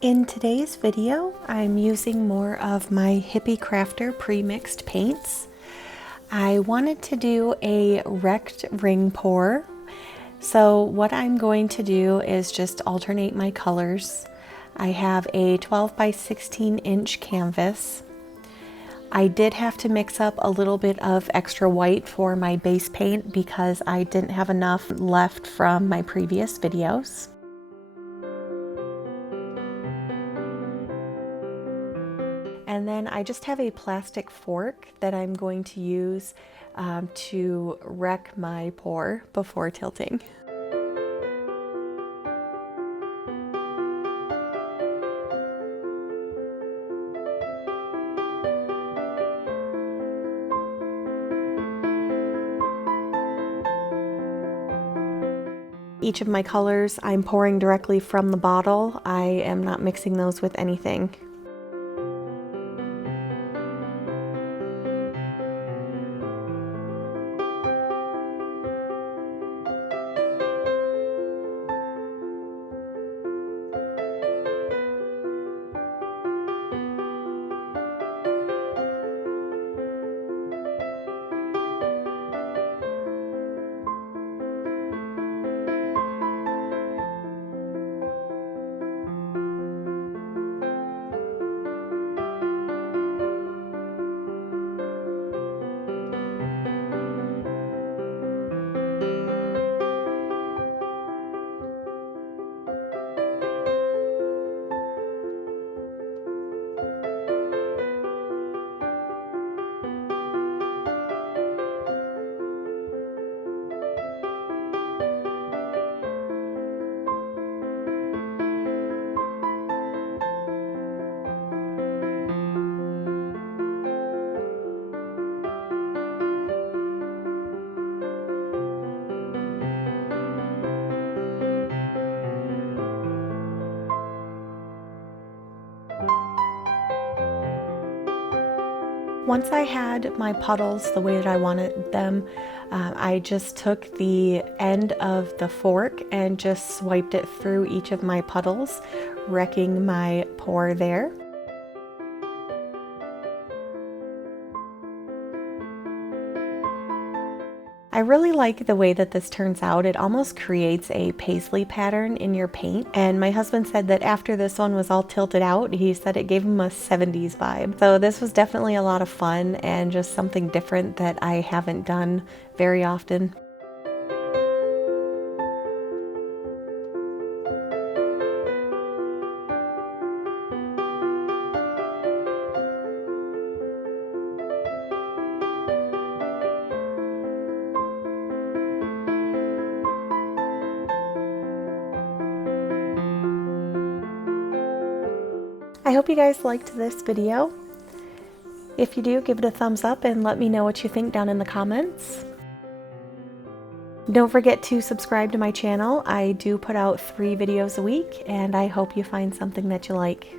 In today's video, I'm using more of my Hippie Crafter pre-mixed paints. I wanted to do a wrecked ring pour. So what I'm going to do is just alternate my colors. I have a 12 by 16 inch canvas. I did have to mix up a little bit of extra white for my base paint because I didn't have enough left from my previous videos. And then I just have a plastic fork that I'm going to use to wreck my pour before tilting. Each of my colors I'm pouring directly from the bottle. I am not mixing those with anything. Once I had my puddles the way that I wanted them, I just took the end of the fork and just swiped it through each of my puddles, wrecking my pour there. I really like the way that this turns out. It almost creates a paisley pattern in your paint. And my husband said that after this one was all tilted out, he said it gave him a 70s vibe. So this was definitely a lot of fun and just something different that I haven't done very often. I hope you guys liked this video. If you do, give it a thumbs up and let me know what you think down in the comments. Don't forget to subscribe to my channel. I do put out 3 videos a week, and I hope you find something that you like.